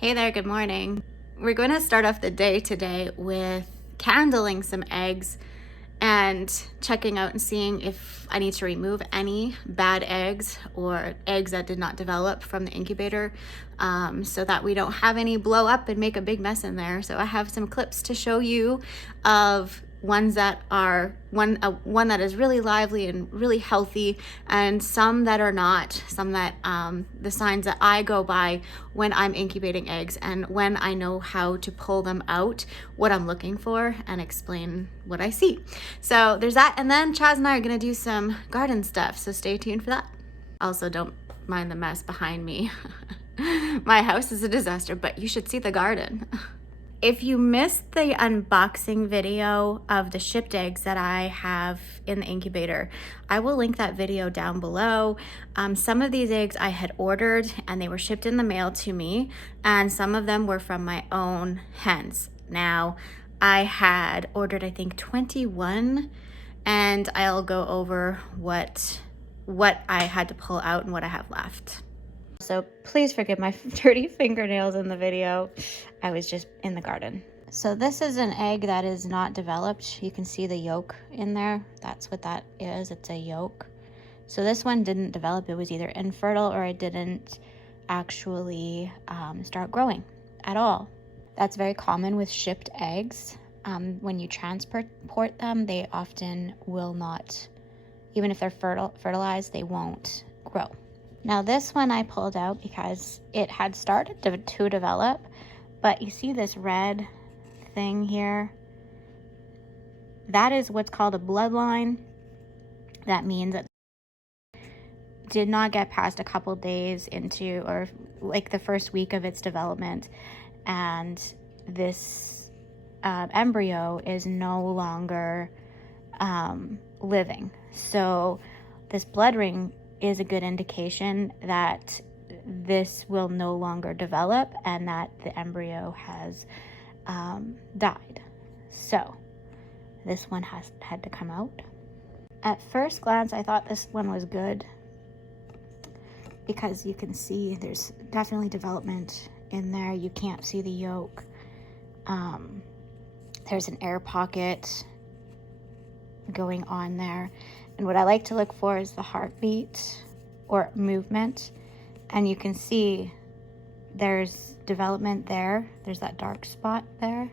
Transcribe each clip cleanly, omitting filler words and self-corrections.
Hey there, good morning. We're going to start off the day today with candling some eggs and checking out and seeing if I need to remove any bad eggs or eggs that did not develop from the incubator, so that we don't have any blow up and make a big mess in there. So I have some clips to show you of ones that are one that is really lively and really healthy, and some that are not, some that the signs that I go by when I'm incubating eggs and when I know how to pull them out, what I'm looking for, and explain what I see. So there's that, and then Chaz and I are gonna do some garden stuff, so stay tuned for that. Also, don't mind the mess behind me. My house is a disaster, but you should see the garden. If you missed the unboxing video of the shipped eggs that I have in the incubator, I will link that video down below. Some of these eggs I had ordered and they were shipped in the mail to me, and some of them were from my own hens. Now, I had ordered, I think, 21, and I'll go over what I had to pull out and what I have left. So please forgive my dirty fingernails in the video. I was just in the garden. So this is an egg that is not developed. You can see the yolk in there. That's what that is. It's a yolk. So this one didn't develop. It was either infertile or it didn't actually start growing at all. That's very common with shipped eggs. When you transport them, they often will not, even if they're fertilized, they won't grow. Now this one I pulled out because it had started to develop, but you see this red thing here? That is what's called a bloodline. That means that it did not get past a couple days into, or like the first week of its development, and this embryo is no longer living. So this blood ring is a good indication that this will no longer develop and that the embryo has died. So this one had to come out. At first glance, I thought this one was good because you can see there's definitely development in there. You can't see the yolk. There's an air pocket going on there. And what I like to look for is the heartbeat or movement. And you can see there's development there. There's that dark spot there.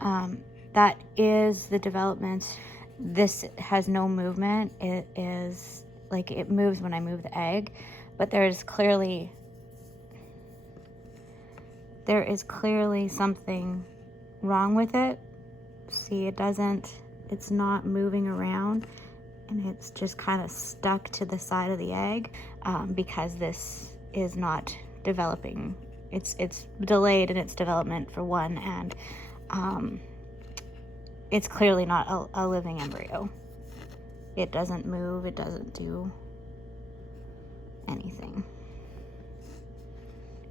That is the development. This has no movement. It is like it moves when I move the egg, but there is clearly something wrong with it. See, it's not moving around, and it's just kind of stuck to the side of the egg because this is not developing. It's delayed in its development for one, and it's clearly not a living embryo. It doesn't move. It doesn't do anything.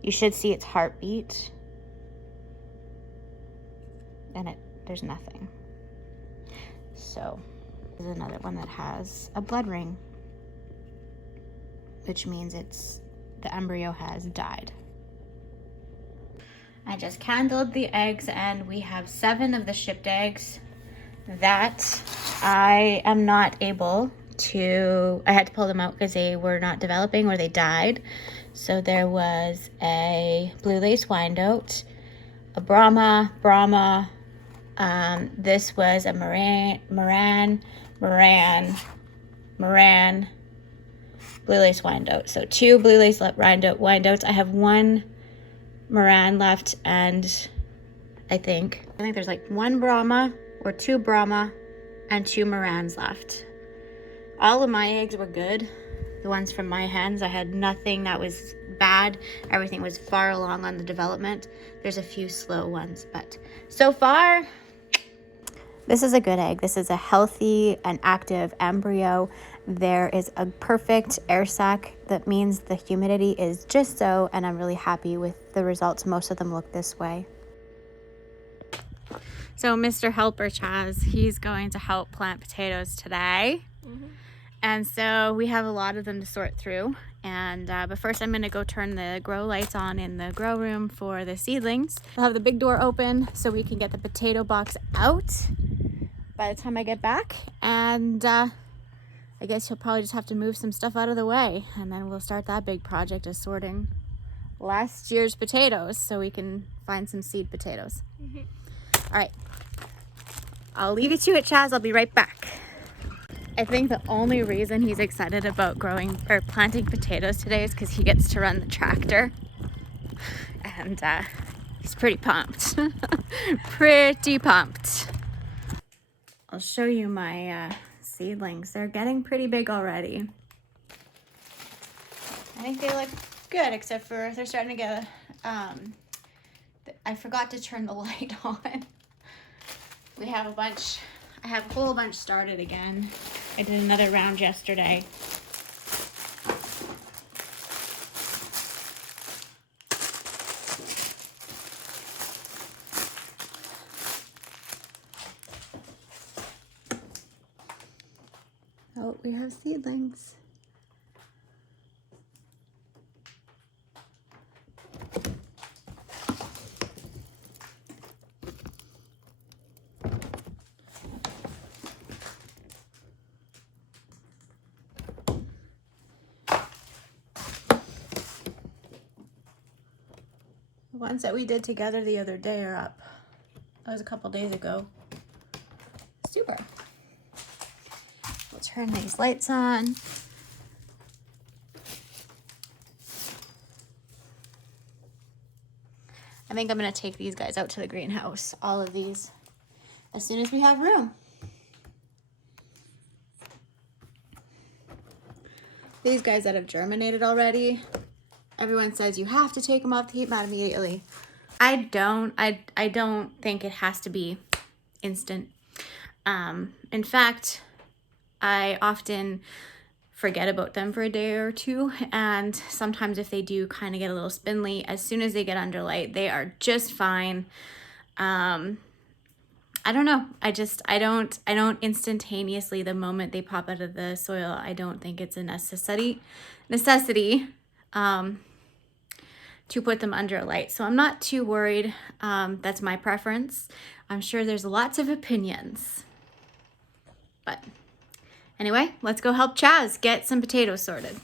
You should see its heartbeat, and there's nothing. So this is another one that has a blood ring, which means the embryo has died. I just candled the eggs, and we have 7 of the shipped eggs that I am not able to, I had to pull them out because they were not developing or they died. So there was a blue lace Wyandotte, a Brahma, this was a Moran, blue lace Wyandotte. So 2 blue lace Wyandottes. I have 1 Moran left, and I think there's like 1 Brahma or 2 Brahma and 2 Morans left. All of my eggs were good. The ones from my hens, I had nothing that was bad. Everything was far along on the development. There's a few slow ones, but so far, this is a good egg. This is a healthy and active embryo. There is a perfect air sac. That means the humidity is just so, and I'm really happy with the results. Most of them look this way. So Mr. Helper Chaz, he's going to help plant potatoes today. And so we have a lot of them to sort through, And but first I'm gonna go turn the grow lights on in the grow room for the seedlings. I'll have the big door open so we can get the potato box out by the time I get back. And I guess you'll probably just have to move some stuff out of the way, and then we'll start that big project of sorting last year's potatoes so we can find some seed potatoes. All right, I'll leave you to it, Chaz. I'll be right back. I think the only reason he's excited about growing or planting potatoes today is because he gets to run the tractor, and he's pretty pumped. Pretty pumped. I'll show you my seedlings. They're getting pretty big already. I think they look good, except for they're starting to get I forgot to turn the light on. We have a bunch, I have a whole bunch started again. I did another round yesterday. Oh, we have seedlings. The ones that we did together the other day are up. That was a couple days ago. Super. We'll turn these lights on. I think I'm gonna take these guys out to the greenhouse, all of these, as soon as we have room. These guys that have germinated already, everyone says you have to take them off the heat mat immediately. I don't think it has to be instant. In fact, I often forget about them for a day or two, and sometimes if they do kind of get a little spindly, as soon as they get under light, they are just fine. I don't know. I don't instantaneously, the moment they pop out of the soil, I don't think it's a necessity to put them under a light. So I'm not too worried. That's my preference. I'm sure there's lots of opinions. But anyway, let's go help Chaz get some potatoes sorted.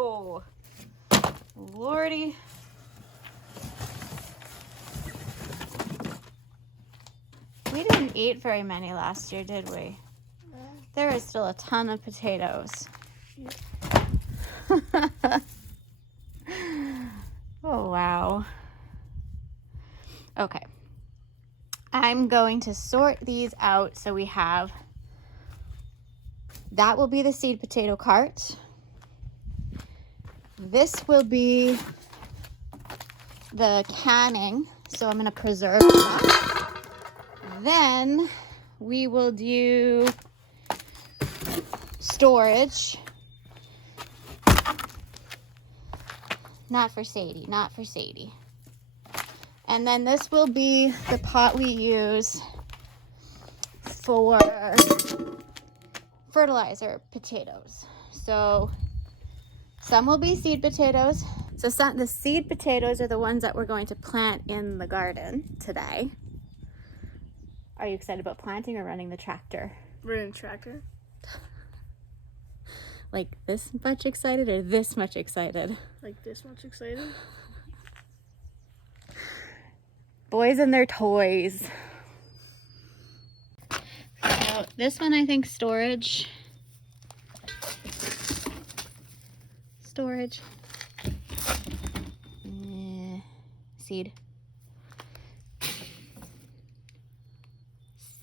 Oh, Lordy. We didn't eat very many last year, did we? There is still a ton of potatoes. Oh, wow. Okay. I'm going to sort these out so we have, that will be the seed potato cart. This will be the canning, so I'm going to preserve that. Then we will do storage. Not for Sadie, not for Sadie. And then this will be the pot we use for fertilizer potatoes. So some will be seed potatoes. So the seed potatoes are the ones that we're going to plant in the garden today. Are you excited about planting or running the tractor? Running the tractor. Like this much excited or this much excited? Like this much excited. Boys and their toys. So this one I think storage.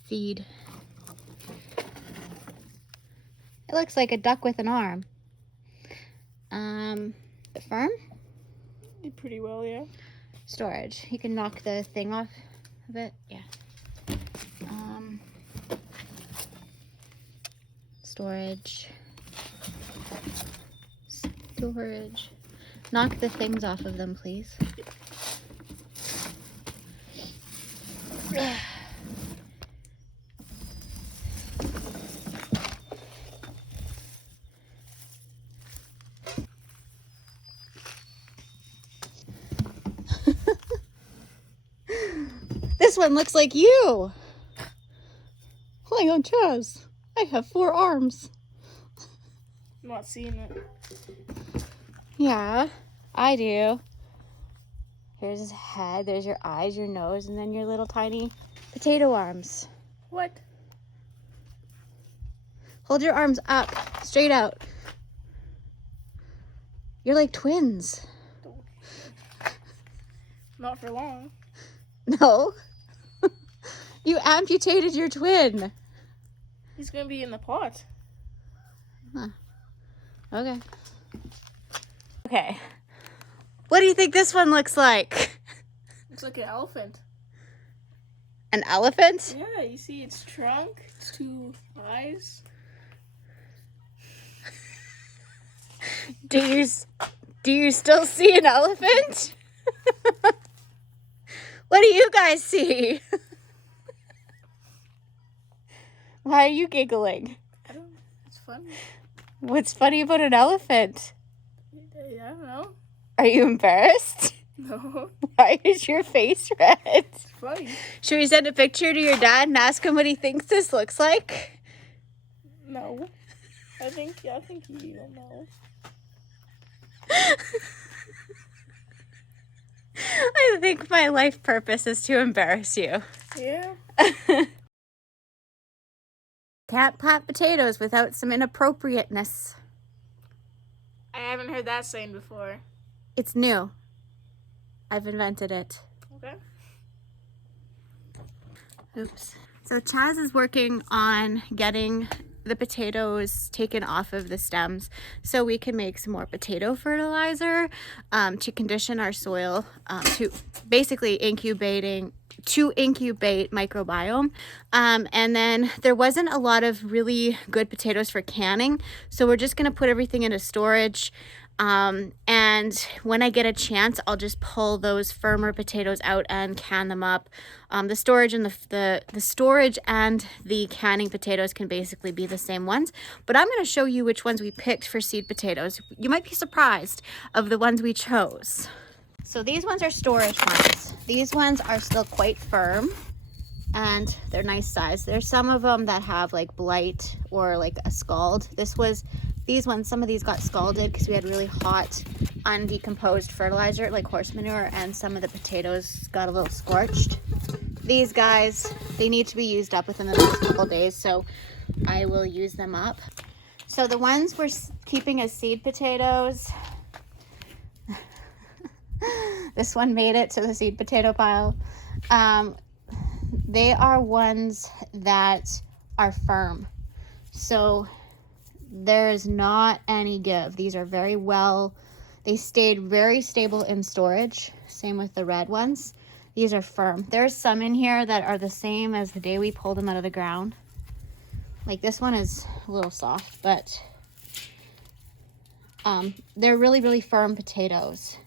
Seed. It looks like a duck with an arm. The firm? Pretty well, yeah. Storage. You can knock the thing off of it. Yeah. Storage. Knock the things off of them, please. This one looks like you. Hi, on Chaz. I have 4 arms. I'm not seeing it. Yeah, I do. Here's his head, there's your eyes, your nose, and then your little tiny potato arms. What? Hold your arms up, straight out. You're like twins. Not for long. No. You amputated your twin. He's gonna be in the pot. Huh. Okay. Okay. What do you think this one looks like? Looks like an elephant. An elephant? Yeah, you see its trunk, its 2 eyes. Do you still see an elephant? What do you guys see? Why are you giggling? I don't know. It's funny. What's funny about an elephant? I don't know. Are you embarrassed? No. Why is your face red? It's funny. Should we send a picture to your dad and ask him what he thinks this looks like? No. I think you don't know. I think my life purpose is to embarrass you. Yeah. Can't plant potatoes without some inappropriateness. I haven't heard that saying before. It's new. I've invented it. Okay. Oops. So Chaz is working on getting the potatoes taken off of the stems so we can make some more potato fertilizer to condition our soil to basically incubate microbiome. And then there wasn't a lot of really good potatoes for canning, so we're just going to put everything into storage. And when I get a chance, I'll just pull those firmer potatoes out and can them up. The storage and the storage and the canning potatoes can basically be the same ones, but I'm going to show you which ones we picked for seed potatoes. You might be surprised of the ones we chose. So these ones are storage ones. These ones are still quite firm and they're nice size. There's some of them that have like blight or like a scald. These ones, some of these got scalded because we had really hot, undecomposed fertilizer like horse manure, and some of the potatoes got a little scorched. These guys, they need to be used up within the next couple days, so I will use them up. So the ones we're keeping as seed potatoes, this one made it to the seed potato pile. They are ones that are firm. So there is not any give. These are very well, they stayed very stable in storage. Same with the red ones. These are firm. There's some in here that are the same as the day we pulled them out of the ground. Like this one is a little soft, but they're really, really firm potatoes.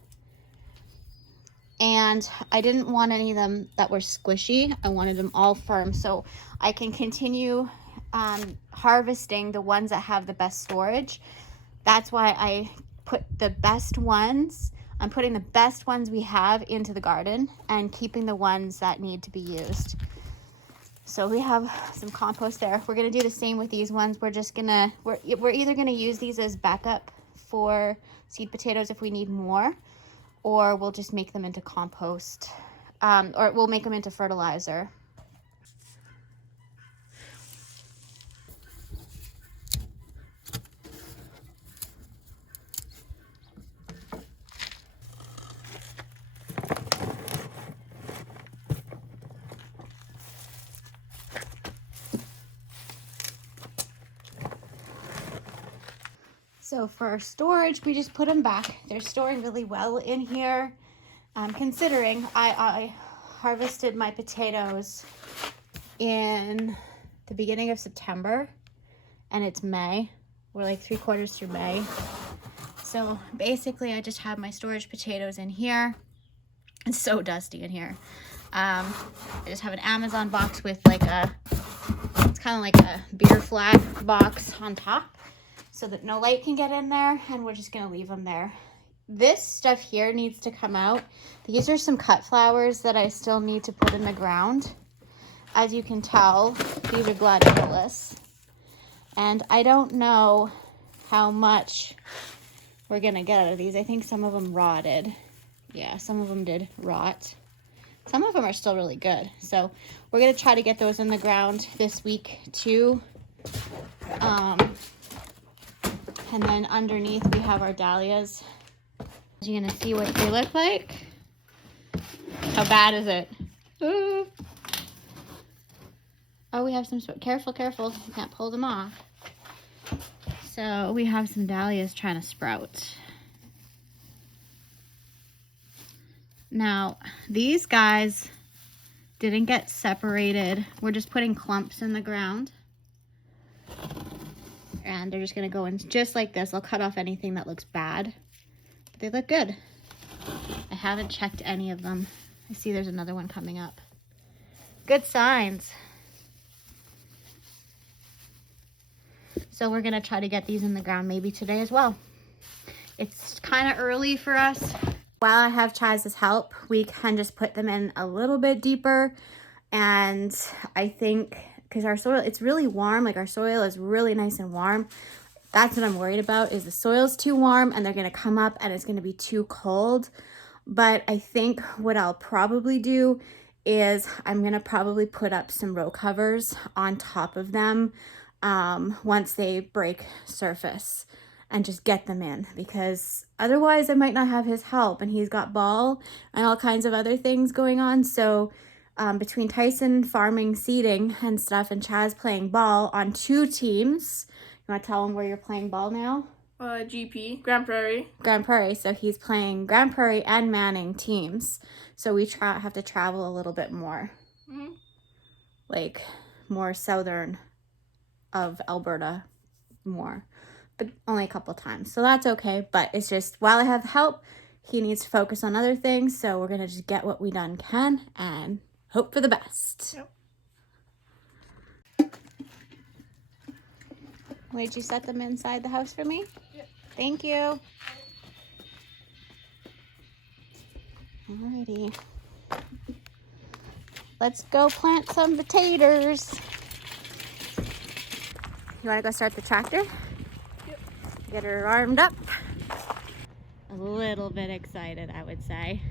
And I didn't want any of them that were squishy. I wanted them all firm so I can continue harvesting the ones that have the best storage. That's why I put the best ones. I'm putting the best ones we have into the garden and keeping the ones that need to be used. So we have some compost there. We're gonna do the same with these ones. We're either gonna use these as backup for seed potatoes if we need more, or we'll just make them into compost, or we'll make them into fertilizer. So for our storage, we just put them back. They're storing really well in here. Considering I harvested my potatoes in the beginning of September and it's May. We're like 3/4 through May. So basically I just have my storage potatoes in here. It's so dusty in here. I just have an Amazon box with like it's kind of like a beer flat box on top so that no light can get in there, and we're just gonna leave them there. This stuff here needs to come out. These are some cut flowers that I still need to put in the ground. As you can tell, these are gladiolus. And I don't know how much we're gonna get out of these. I think some of them rotted. Yeah, some of them did rot. Some of them are still really good. So we're gonna try to get those in the ground this week too. And then underneath we have our dahlias. You're gonna see what they look like. How bad is it? Ooh. Oh, we have some, careful, careful. You can't pull them off. So we have some dahlias trying to sprout. Now, these guys didn't get separated. We're just putting clumps in the ground. And they're just gonna go in just like this. I'll cut off anything that looks bad. But they look good. I haven't checked any of them. I see there's another one coming up. Good signs. So we're gonna try to get these in the ground maybe today as well. It's kind of early for us. While I have Chaz's help, we can just put them in a little bit deeper. And I think, because our soil, it's really warm, like our soil is really nice and warm. That's what I'm worried about, is the soil's too warm and they're gonna come up and it's gonna be too cold. But I think what I'll probably do is I'm gonna probably put up some row covers on top of them once they break surface, and just get them in, because otherwise I might not have his help, and he's got ball and all kinds of other things going on. So between Tyson farming seeding and stuff and Chaz playing ball on 2 teams, you want to tell him where you're playing ball now? GP, Grand Prairie. Grand Prairie. So he's playing Grand Prairie and Manning teams. So we have to travel a little bit more. Mm-hmm. Like more southern of Alberta more. But only a couple times. So that's okay. But it's just, while I have help, he needs to focus on other things. So we're going to just get what we done can and hope for the best. Yep. Would you set them inside the house for me? Yep. Thank you. Alrighty. Let's go plant some potatoes. You want to go start the tractor? Yep. Get her armed up. A little bit excited, I would say.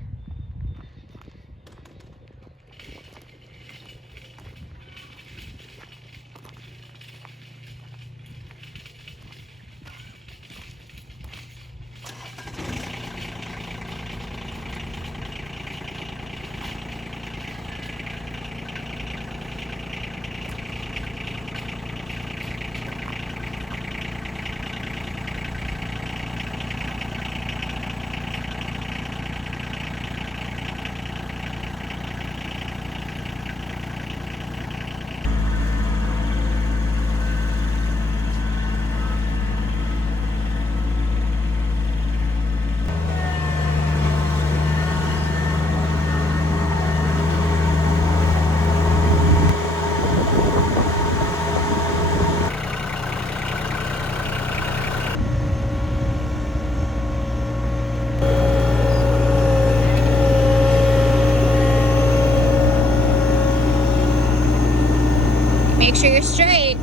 Make sure you're straight.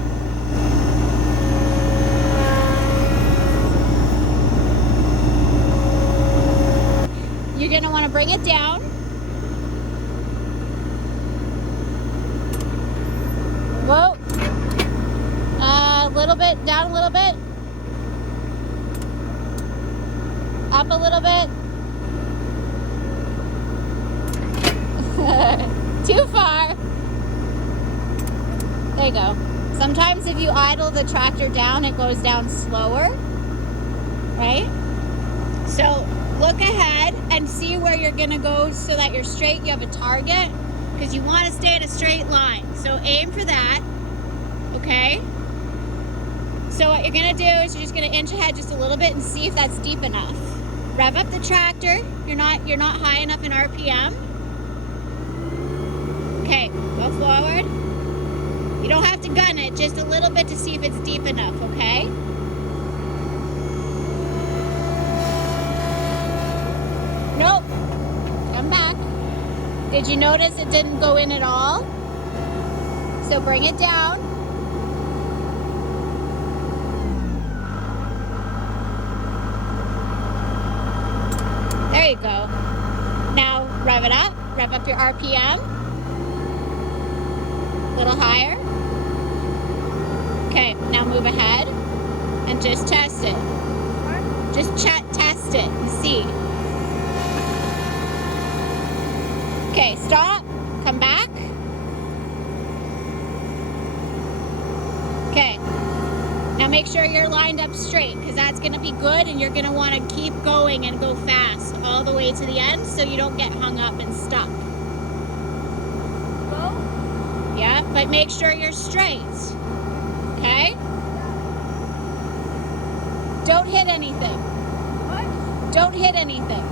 You're gonna want to bring it down. Whoa. A little bit, down a little bit. Up a little bit. Too far. There you go. Sometimes if you idle the tractor down, it goes down slower, right? So look ahead and see where you're gonna go so that you're straight, you have a target, because you want to stay in a straight line. So aim for that, okay? So what you're gonna do is you're just gonna inch ahead just a little bit and see if that's deep enough. Rev up the tractor. You're not high enough in RPM. Okay, go forward. You don't have to gun it, just a little bit to see if it's deep enough, okay? Nope. Come back. Did you notice it didn't go in at all? So bring it down. There you go. Now rev it up. Rev up your RPM. A little higher. Okay, now move ahead and just test it. Just test it and see. Okay, stop. Come back. Okay. Now make sure you're lined up straight, because that's going to be good, and you're going to want to keep going and go fast all the way to the end so you don't get hung up and stuck. Go? Yeah, but make sure you're straight. Okay? Don't hit anything. What? Don't hit anything.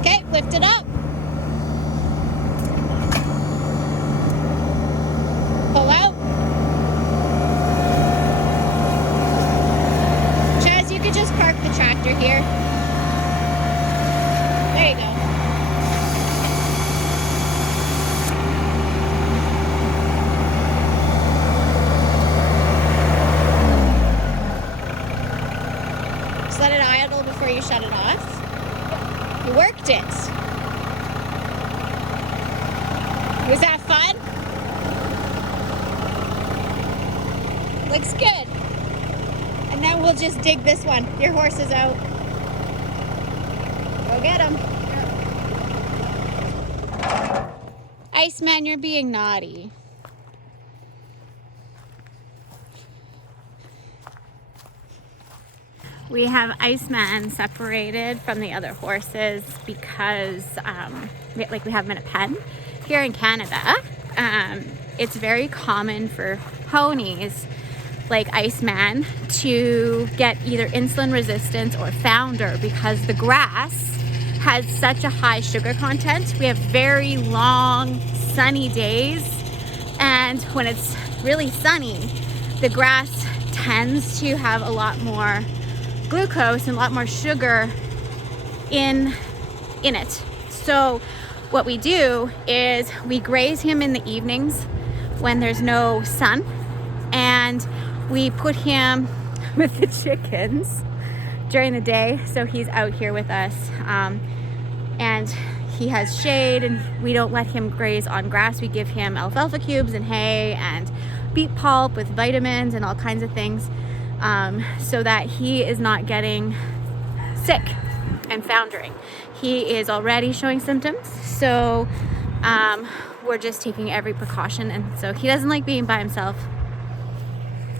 Okay, lift it up. Pull out. Chaz, you could just park the tractor here. There you go. Just let it idle before you shut it off. You worked it. Was that fun? Looks good. And now we'll just dig this one. Your horse is out. Go get him. Iceman, you're being naughty. We have Iceman separated from the other horses because we have him in a pen. Here in Canada, it's very common for ponies like Iceman to get either insulin resistance or founder because the grass has such a high sugar content. We have very long sunny days, and when it's really sunny, the grass tends to have a lot more glucose and a lot more sugar in it. So what we do is we graze him in the evenings when there's no sun, and we put him with the chickens during the day, so he's out here with us, and he has shade, and we don't let him graze on grass. We give him alfalfa cubes and hay and beet pulp with vitamins and all kinds of things, so that he is not getting sick and foundering. He is already showing symptoms, so we're just taking every precaution, and so he doesn't like being by himself.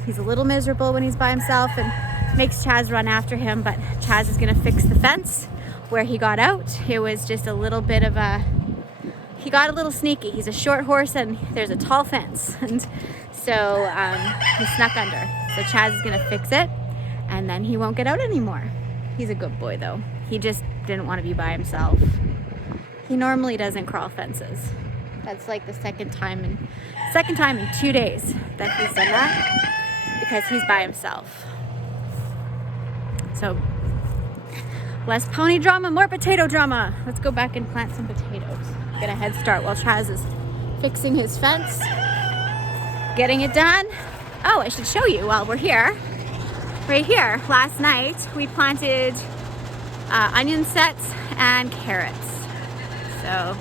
He's a little miserable when he's by himself and makes Chaz run after him, but Chaz is gonna fix the fence where he got out. It was just a little bit of he got a little sneaky. He's a short horse and there's a tall fence, and so he snuck under. So Chaz is gonna fix it, and then he won't get out anymore. He's a good boy though. He just didn't want to be by himself. He normally doesn't crawl fences. That's like the second time in 2 days that he's done that because he's by himself. So less pony drama, more potato drama. Let's go back and plant some potatoes. Get a head start while Chaz is fixing his fence, getting it done. Oh, I should show you while we're here. Right here, last night we planted onion sets and carrots. So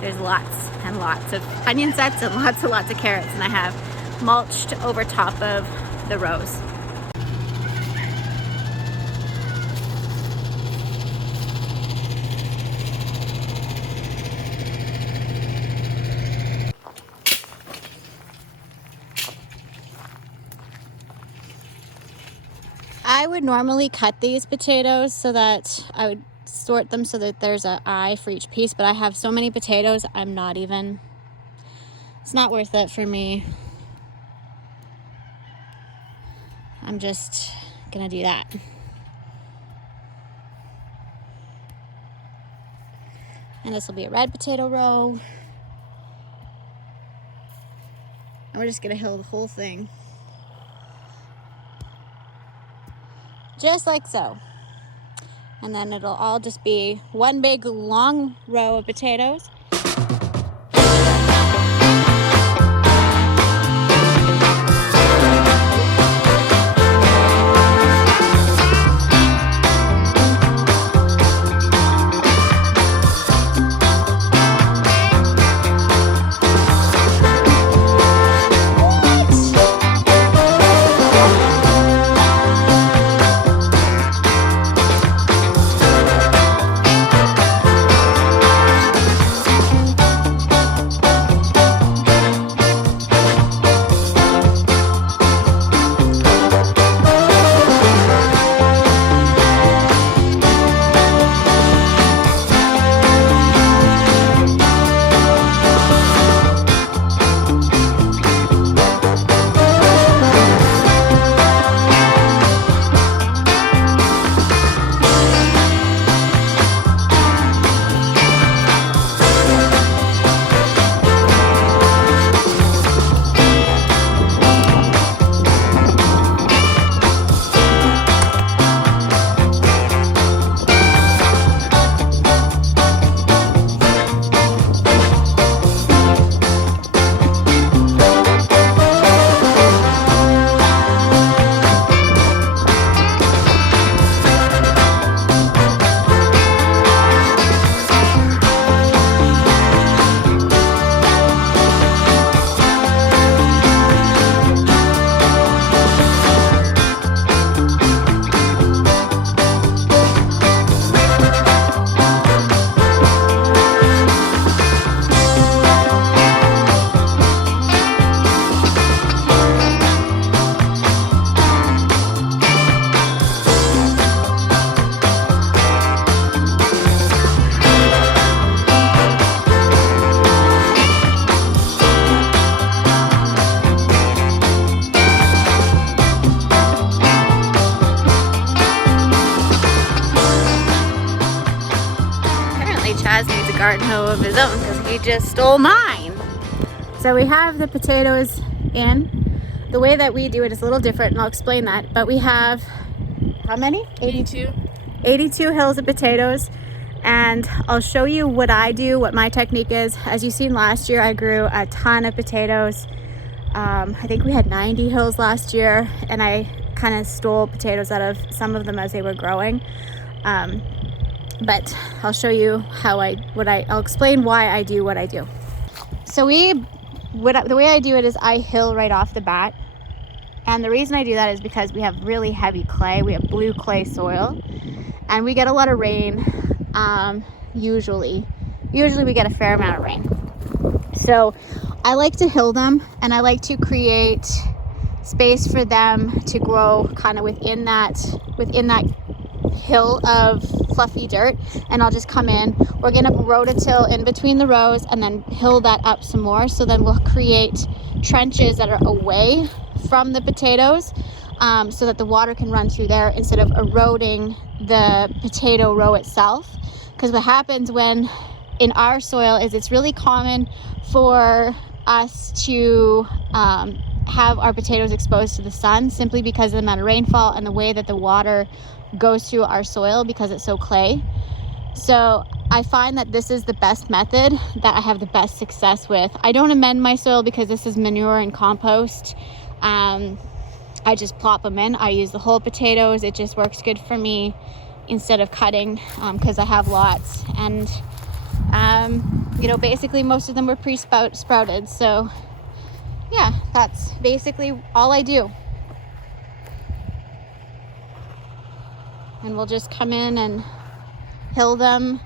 there's lots and lots of onion sets and lots of carrots, and I have mulched over top of the rows. I would normally cut these potatoes so that I would sort them so that there's an eye for each piece, but I have so many potatoes, it's not worth it for me. I'm just gonna do that. And this will be a red potato row. And we're just gonna hill the whole thing. Just like so. And then it'll all just be one big long row of potatoes. Chaz needs a garden hoe of his own because he just stole mine. So we have the potatoes in. The way that we do it is a little different, and I'll explain that. But we have, how many? 82. 82 hills of potatoes. And I'll show you what I do, what my technique is. As you've seen last year, I grew a ton of potatoes. I think we had 90 hills last year, and I kind of stole potatoes out of some of them as they were growing. But I'll show you how I'll explain why I do what I do. So the way I do it is I hill right off the bat. And the reason I do that is because we have really heavy clay. We have blue clay soil, and we get a lot of rain. Usually we get a fair amount of rain. So I like to hill them, and I like to create space for them to grow kind of within that hill of fluffy dirt. And I'll just come in. We're gonna rototill in between the rows and then hill that up some more. So then we'll create trenches that are away from the potatoes, so that the water can run through there instead of eroding the potato row itself. Because what happens in our soil is it's really common for us to have our potatoes exposed to the sun, simply because of the amount of rainfall and the way that the water goes through our soil because it's so clay. So I find that this is the best method that I have the best success with. I don't amend my soil because this is manure and compost. I just plop them in. I use the whole potatoes. It just works good for me instead of cutting, because I have lots. And basically most of them were pre-sprouted. So yeah, that's basically all I do. And we'll just come in and hill them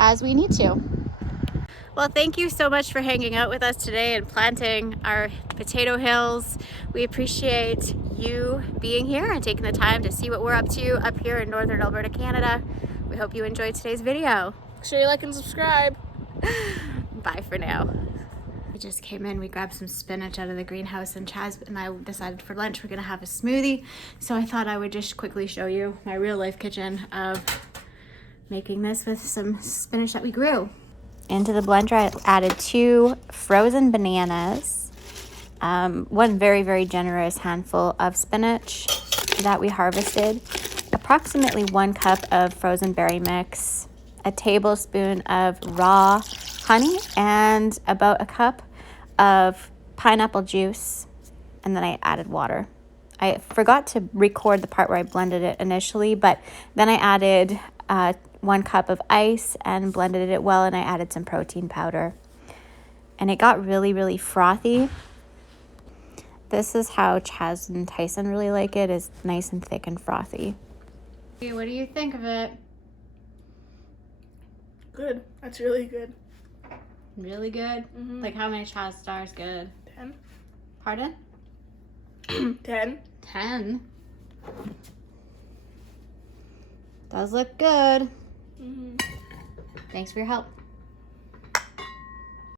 as we need to. Well, thank you so much for hanging out with us today and planting our potato hills. We appreciate you being here and taking the time to see what we're up to up here in northern Alberta, Canada. We hope you enjoyed today's video. Make sure you like and subscribe. Bye for now. I just came in, we grabbed some spinach out of the greenhouse, and Chaz and I decided for lunch we're gonna have a smoothie. So I thought I would just quickly show you my real life kitchen of making this with some spinach that we grew. Into the blender, I added 2 frozen bananas, 1 very, very generous handful of spinach that we harvested, approximately 1 cup of frozen berry mix, a tablespoon of raw honey, and about a cup of pineapple juice, and then I added water. I forgot to record the part where I blended it initially, but then I added 1 cup of ice and blended it well, and I added some protein powder. And it got really, really frothy. This is how Chaz and Tyson really like it, is nice and thick and frothy. What do you think of it? Good. That's really good. Really good? Mm-hmm. Like how many Chaz stars good? 10. Pardon? 10. 10? Does look good. Mm-hmm. Thanks for your help.